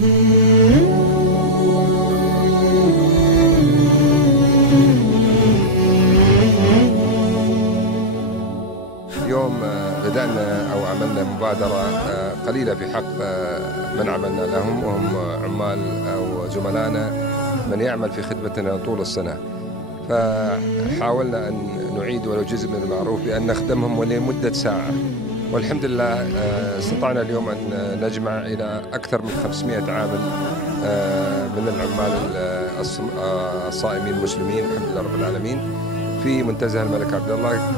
اليوم بدأنا أو عملنا مبادرة قليلة في حق من عملنا لهم، وهم عمال أو زملائنا من يعمل في خدمتنا طول السنة. فحاولنا أن نعيد ولو جزء من المعروف بأن نخدمهم ولمدة ساعة، والحمد لله استطعنا اليوم أن نجمع إلى أكثر من 500 عامل من العمال الصائمين المسلمين الحمد لله رب العالمين في منتزه الملك عبد الله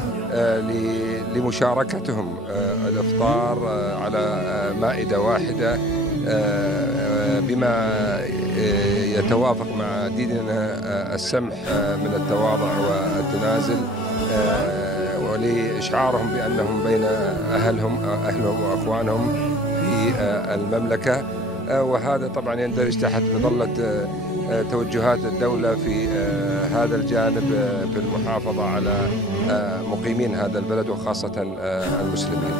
لمشاركتهم الإفطار على مائدة واحدة بما يتوافق مع ديننا السمح من التواضع والتنازل، ولإشعارهم بأنهم بين أهلهم وأخوانهم في المملكة. وهذا طبعا يندرج تحت مظلة توجهات الدولة في هذا الجانب في المحافظة على مقيمين هذا البلد وخاصة المسلمين.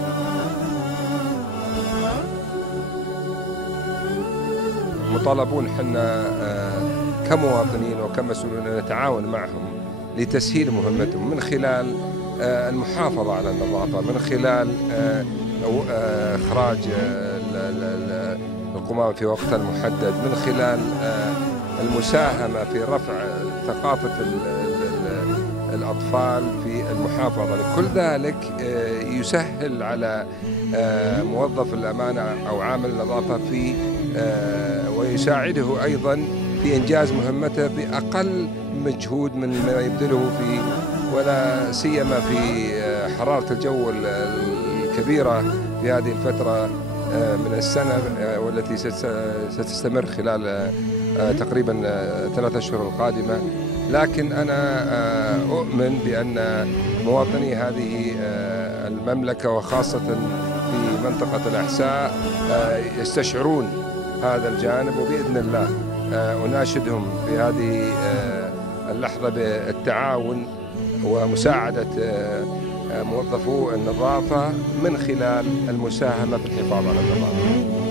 مطالبون حنا كمواطنين وكمسؤولين أن نتعاون معهم لتسهيل مهمتهم من خلال المحافظة على النظافة، من خلال إخراج القمامة في وقتها المحدد، من خلال المساهمة في رفع ثقافة الأطفال في المحافظة. كل ذلك يسهل على موظف الأمانة أو عامل النظافة في ويساعده أيضا في إنجاز مهمته بأقل مجهود من ما يبذله في، ولا سيما في حرارة الجو الكبيرة في هذه الفترة من السنة والتي ستستمر خلال تقريبا 3 أشهر القادمة. لكن أنا أؤمن بأن مواطني هذه المملكة وخاصة في منطقة الأحساء يستشعرون هذا الجانب، وبإذن الله أناشدهم في هذه اللحظة بالتعاون ومساعدة موظفو النظافة من خلال المساهمة في الحفاظ على النظافة.